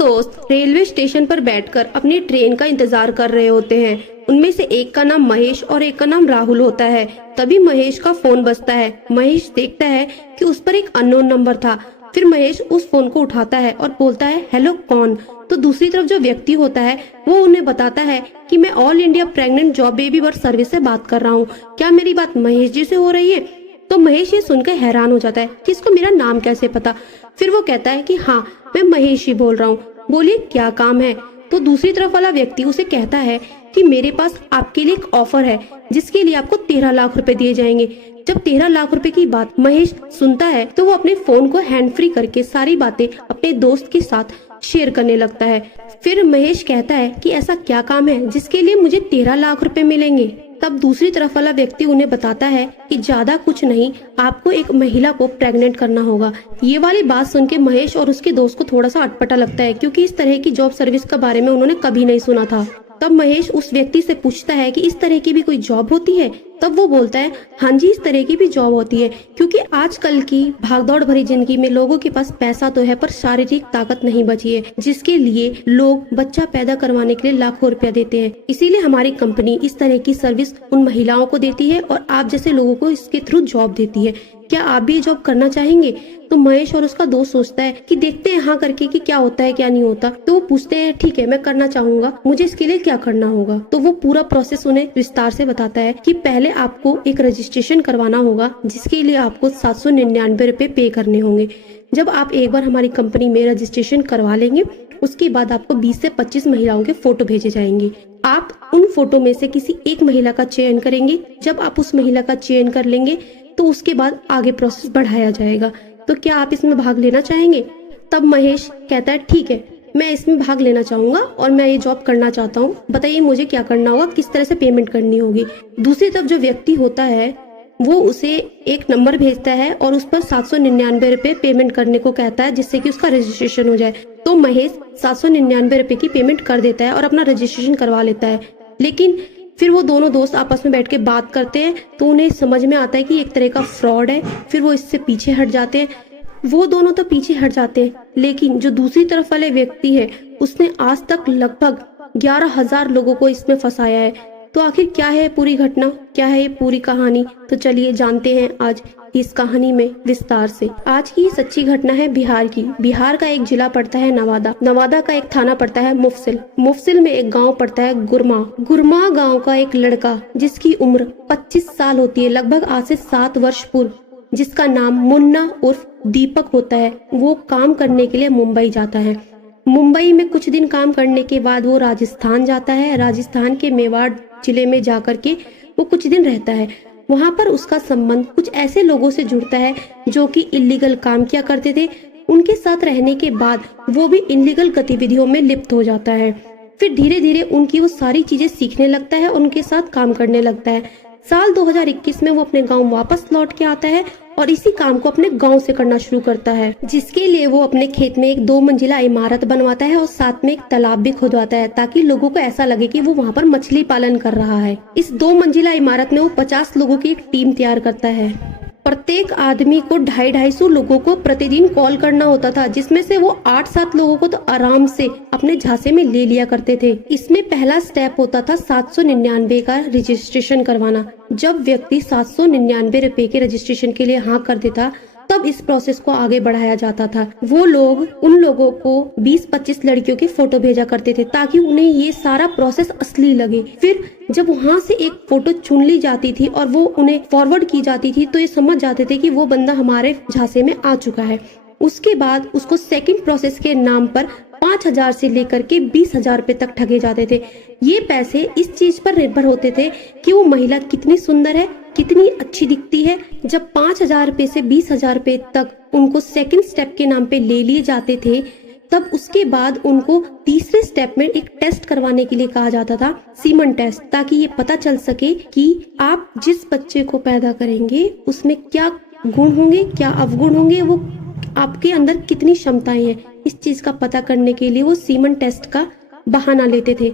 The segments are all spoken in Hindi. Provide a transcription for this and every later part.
दोस्त रेलवे स्टेशन पर बैठकर अपनी ट्रेन का इंतजार कर रहे होते हैं। उनमें से एक का नाम महेश और एक का नाम राहुल होता है। तभी महेश का फोन बजता है। महेश देखता है कि उस पर एक अननोन नंबर था। फिर महेश उस फोन को उठाता है और बोलता है, हेलो कौन? तो दूसरी तरफ जो व्यक्ति होता है वो उन्हें बताता है कि मैं all India pregnant job baby birth service से बात कर रहा हूँ। क्या मेरी बात महेश जी से हो रही है? तो महेश ये सुनकर हैरान हो जाता है कि इसको मेरा नाम कैसे पता। फिर वो कहता है कि हाँ, मैं महेश ही बोल रहा हूँ, बोलिए क्या काम है। तो दूसरी तरफ वाला व्यक्ति उसे कहता है कि मेरे पास आपके लिए एक ऑफर है जिसके लिए आपको 13 लाख रुपए दिए जाएंगे। जब 13 लाख रुपए की बात महेश सुनता है तो वो अपने फोन को हैंड फ्री करके सारी बातें अपने दोस्त के साथ शेयर करने लगता है। फिर महेश कहता है कि ऐसा क्या काम है जिसके लिए मुझे 13 लाख रुपए मिलेंगे। तब दूसरी तरफ वाला व्यक्ति उन्हें बताता है कि ज्यादा कुछ नहीं, आपको एक महिला को प्रेग्नेंट करना होगा। ये वाली बात सुन के महेश और उसके दोस्त को थोड़ा सा अटपटा लगता है, क्योंकि इस तरह की जॉब सर्विस के बारे में उन्होंने कभी नहीं सुना था। तब महेश उस व्यक्ति से पूछता है कि इस तरह की भी कोई जॉब होती है? तब वो बोलता है, हाँ जी, इस तरह की भी जॉब होती है, क्योंकि आजकल की भागदौड़ भरी जिंदगी में लोगों के पास पैसा तो है पर शारीरिक ताकत नहीं बची है, जिसके लिए लोग बच्चा पैदा करवाने के लिए लाखों रुपया देते हैं। इसीलिए हमारी कंपनी इस तरह की सर्विस उन महिलाओं को देती है और आप जैसे लोगों को इसके थ्रू जॉब देती है। क्या आप भी ये जॉब करना चाहेंगे? तो महेश और उसका दोस्त सोचता है कि देखते हैं हाँ करके कि क्या होता है क्या नहीं होता। तो वो पूछते हैं, ठीक है मैं करना चाहूंगा, मुझे इसके लिए क्या करना होगा? तो वो पूरा प्रोसेस उन्हें विस्तार से बताता है कि पहले आपको एक रजिस्ट्रेशन करवाना होगा जिसके लिए आपको 799 रुपए पे करने होंगे। जब आप एक बार हमारी कंपनी में रजिस्ट्रेशन करवा लेंगे उसके बाद आपको 20 से 25 महिलाओं के फोटो भेजे जाएंगे। आप उन फोटो में से किसी एक महिला का चयन करेंगे। जब आप उस महिला का चयन कर लेंगे तो उसके बाद आगे प्रोसेस बढ़ाया जाएगा। तो क्या आप इसमें भाग लेना चाहेंगे? तब महेश कहता है, ठीक है मैं इसमें भाग लेना चाहूंगा और मैं ये जॉब करना चाहता हूँ, बताइए मुझे क्या करना होगा, किस तरह से पेमेंट करनी होगी। दूसरी तरफ जो व्यक्ति होता है वो उसे एक नंबर भेजता है और उस पर 799 रुपए पेमेंट करने को कहता है जिससे कि उसका रजिस्ट्रेशन हो जाए। तो महेश 799 रुपए की पेमेंट कर देता है और अपना रजिस्ट्रेशन करवा लेता है। लेकिन फिर वो दोनों दोस्त आपस में बैठ के बात करते हैं तो उन्हें समझ में आता है कि एक तरह का फ्रॉड है। फिर वो इससे पीछे हट जाते हैं। वो दोनों तो पीछे हट जाते हैं, लेकिन जो दूसरी तरफ वाले व्यक्ति है उसने आज तक लगभग 11,000 लोगों को इसमें फंसाया है। तो आखिर क्या है पूरी घटना, क्या है ये पूरी कहानी? तो चलिए जानते हैं आज इस कहानी में विस्तार से। आज की सच्ची घटना है बिहार की। बिहार का एक जिला पड़ता है नवादा। नवादा का एक थाना पड़ता है मुफसिल। मुफसिल में एक गांव पड़ता है गुरमा। गुरमा गांव का एक लड़का जिसकी उम्र 25 साल होती है, लगभग आज से 7 वर्ष पूर्व, जिसका नाम मुन्ना उर्फ दीपक होता है, वो काम करने के लिए मुंबई जाता है। मुंबई में कुछ दिन काम करने के बाद वो राजस्थान जाता है। राजस्थान के मेवाड़ जिले में जाकर के वो कुछ दिन रहता है। वहाँ पर उसका संबंध कुछ ऐसे लोगों से जुड़ता है जो कि इलीगल काम किया करते थे। उनके साथ रहने के बाद वो भी इलीगल गतिविधियों में लिप्त हो जाता है। फिर धीरे धीरे उनकी वो सारी चीजें सीखने लगता है, उनके साथ काम करने लगता है। साल 2021 में वो अपने गांव वापस लौट के आता है और इसी काम को अपने गांव से करना शुरू करता है, जिसके लिए वो अपने खेत में एक 2 मंजिला इमारत बनवाता है और साथ में एक तालाब भी खुदवाता है ताकि लोगों को ऐसा लगे कि वो वहाँ पर मछली पालन कर रहा है। इस 2 मंजिला इमारत में वो 50 लोगों की एक टीम तैयार करता है। प्रत्येक आदमी को 250-250 लोगों को प्रतिदिन कॉल करना होता था, जिसमें से वो 8-7 लोगों को तो आराम से अपने झांसे में ले लिया करते थे। इसमें पहला स्टेप होता था 799 का रजिस्ट्रेशन करवाना। जब व्यक्ति 799 रुपए के रजिस्ट्रेशन के लिए हाँ कर देता तब इस प्रोसेस को आगे बढ़ाया जाता था। वो लोग उन लोगों को 20-25 लड़कियों के फोटो भेजा करते थे ताकि उन्हें ये सारा प्रोसेस असली लगे। फिर जब वहाँ से एक फोटो चुन ली जाती थी और वो उन्हें फॉरवर्ड की जाती थी तो ये समझ जाते थे कि वो बंदा हमारे झांसे में आ चुका है। उसके बाद उसको सेकंड प्रोसेस के नाम पर 5,000 से लेकर के 20,000 रुपए तक ठगे जाते थे। ये पैसे इस चीज पर निर्भर होते थे कि वो महिला कितनी सुंदर है, कितनी अच्छी दिखती है। जब 5,000 रुपए से 20,000 रुपए तक उनको सेकंड स्टेप के नाम पे ले लिए जाते थे, तब उसके बाद उनको तीसरे स्टेप में एक टेस्ट करवाने के लिए कहा जाता था, सीमन टेस्ट, ताकि ये पता चल सके कि आप जिस बच्चे को पैदा करेंगे उसमें क्या गुण होंगे, क्या अवगुण होंगे, वो आपके अंदर कितनी क्षमताएं हैं। इस चीज का पता करने के लिए वो सीमन टेस्ट का बहाना लेते थे।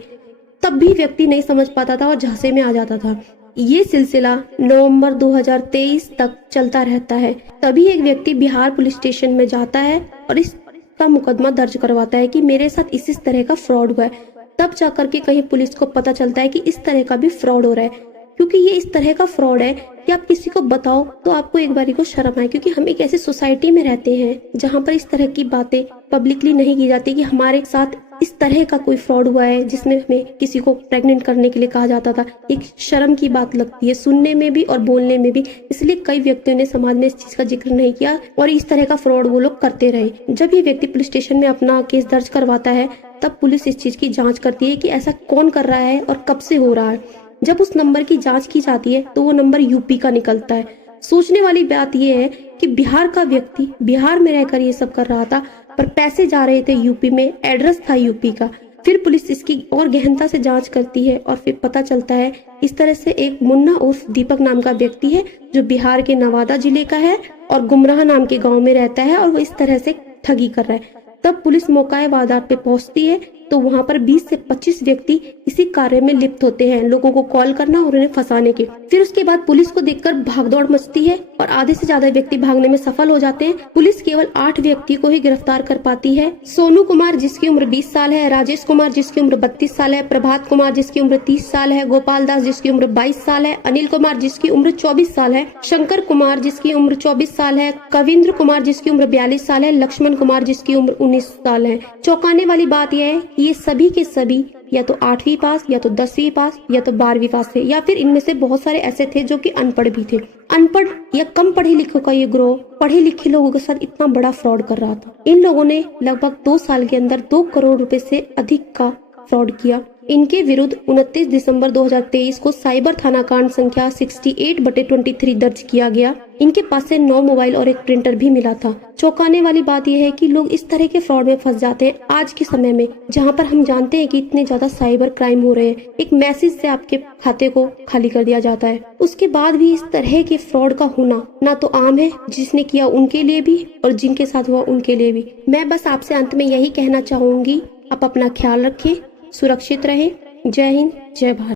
तब भी व्यक्ति नहीं समझ पाता था और झांसे में आ जाता था। ये सिलसिला नवंबर 2023 तक चलता रहता है। तभी एक व्यक्ति बिहार पुलिस स्टेशन में जाता है और इस का मुकदमा दर्ज करवाता है कि मेरे साथ इस तरह का फ्रॉड हुआ है। तब जाकर के कहीं पुलिस को पता चलता है कि इस तरह का भी फ्रॉड हो रहा है। क्योंकि ये इस तरह का फ्रॉड है कि आप किसी को बताओ तो आपको एक बारी को शर्म आए, क्योंकि हम एक ऐसी सोसाइटी में रहते हैं जहाँ पर इस तरह की बातें पब्लिकली नहीं की जाती कि हमारे साथ इस तरह का कोई फ्रॉड हुआ है जिसमें हमें किसी को प्रेग्नेंट करने के लिए कहा जाता था। एक शर्म की बात लगती है सुनने में भी और बोलने में भी, इसलिए कई व्यक्तियों ने समाज में इस चीज का जिक्र नहीं किया और इस तरह का फ्रॉड वो लोग करते रहे। जब ये व्यक्ति पुलिस स्टेशन में अपना केस दर्ज करवाता है तब पुलिस इस चीज की जाँच करती है कि ऐसा कौन कर रहा है और कब से हो रहा है। जब उस नंबर की जांच की जाती है तो वो नंबर यूपी का निकलता है। सोचने वाली बात यह है कि बिहार का व्यक्ति बिहार में रहकर ये सब कर रहा था, पर पैसे जा रहे थे यूपी में, एड्रेस था यूपी का। फिर पुलिस इसकी और गहनता से जांच करती है और फिर पता चलता है इस तरह से एक मुन्ना उर्फ दीपक नाम का व्यक्ति है जो बिहार के नवादा जिले का है और गुमराह नाम के गाँव में रहता है और वो इस तरह से ठगी कर रहा है। तब पुलिस मौका वारदात पे पहुंचती है तो वहां पर 20 से 25 व्यक्ति इसी कार्य में लिप्त होते हैं, लोगों को कॉल करना और उन्हें फंसाने के। फिर उसके बाद पुलिस को देखकर भागदौड़ मचती है और आधे से ज्यादा व्यक्ति भागने में सफल हो जाते हैं। पुलिस केवल 8 व्यक्ति को ही गिरफ्तार कर पाती है। सोनू कुमार जिसकी उम्र 20 साल है, राजेश कुमार जिसकी उम्र 32 साल है, प्रभात कुमार जिसकी उम्र 30 साल है, गोपाल दास जिसकी उम्र 22 साल है, अनिल कुमार जिसकी उम्र 24 साल है, शंकर कुमार जिसकी उम्र 24 साल है, कविंद्र कुमार जिसकी उम्र 42 साल है, लक्ष्मण कुमार जिसकी उम्र 19 साल है। चौंकाने वाली बात यह है कि ये सभी के सभी या तो 8वीं पास या तो 10वीं पास या तो 12वीं पास थे, या फिर इनमें से बहुत सारे ऐसे थे जो कि अनपढ़ भी थे। अनपढ़ या कम पढ़े लिखों का ये ग्रोह पढ़े लिखे लोगों के साथ इतना बड़ा फ्रॉड कर रहा था। इन लोगों ने लगभग 2 साल के अंदर 2 करोड़ रुपए से अधिक का फ्रॉड किया। इनके विरुद्ध 29 दिसंबर 2023 को साइबर थाना कांड संख्या 68/23 दर्ज किया गया। इनके पास से 9 मोबाइल और एक प्रिंटर भी मिला था। चौंकाने वाली बात यह है कि लोग इस तरह के फ्रॉड में फंस जाते हैं आज के समय में, जहां पर हम जानते हैं कि इतने ज्यादा साइबर क्राइम हो रहे हैं। एक मैसेज से आपके खाते को खाली कर दिया जाता है, उसके बाद भी इस तरह के फ्रॉड का होना ना तो आम है, जिसने किया उनके लिए भी और जिनके साथ हुआ उनके लिए भी। मैं बस आपसे अंत में यही कहना चाहूंगी, आप अपना ख्याल रखें, सुरक्षित रहें। जय हिंद, जय भारत।